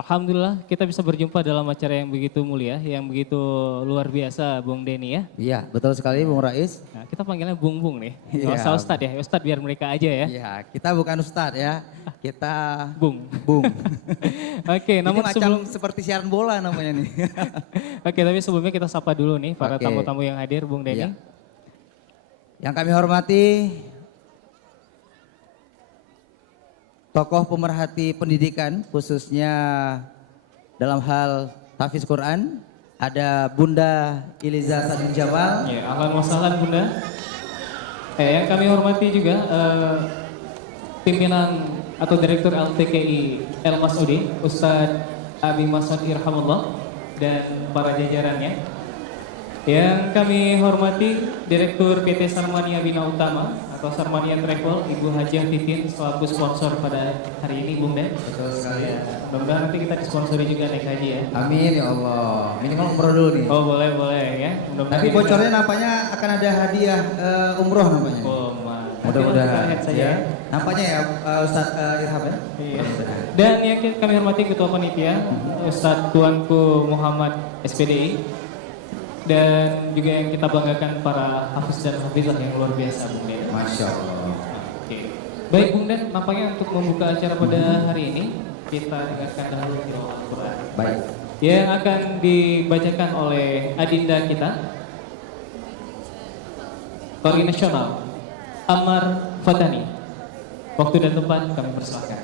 Alhamdulillah kita bisa berjumpa dalam acara yang begitu mulia, yang begitu luar biasa Bung Denny ya. Iya, betul sekali Bung Rais. Nah, kita panggilnya Bung Bung nih. Iya. Nggak usah Ustadz ya, Ustadz biar mereka aja ya. Iya, kita bukan Ustadz ya, kita Bung. Bung. Oke, namun Ini macam sebelum seperti siaran bola namanya nih. Oke, tapi sebelumnya kita sapa dulu nih para Oke. tamu-tamu yang hadir Bung Denny. Iya. Yang kami hormati tokoh pemerhati pendidikan khususnya dalam hal tahfiz Quran, ada Bunda Iliza Sadin Jamal. Ya, ahlan wa sahlan Bunda. Yang kami hormati juga pimpinan atau Direktur LTKI El Masudi, Ustadz Abi Masud Irhamullah dan para jajarannya. Yang kami hormati Direktur PT Sarmania Bina Utama atau Sarmania Travel, Ibu Hajah Titin selaku sponsor pada hari ini Bung Den. Betul sekali. Mudah-mudahan nanti kita disponsori juga naik haji ya. Amin ya Allah. Minimal umroh dulu nih. Oh boleh ya. Mudah-mudahan Tapi bocornya nampaknya akan ada hadiah umroh nampaknya. Oh, Mudah-mudahan. saja ya. Nampaknya ya Ustadz Irham ya. Iya. Dan yang kami hormati Ketua Panitia Ustadz Tuanku Muhammad SPDI dan juga yang kita banggakan para hafiz dan hafizah yang luar biasa Bung Den. Masya Allah. Oke. Baik Bung Den, nampaknya untuk membuka acara pada hari ini kita dengarkan dahulu tilawah Al-Quran. Baik. Yang akan dibacakan oleh adinda kita Qari Nasional Amar Fatani. Waktu dan tempat kami persilakan.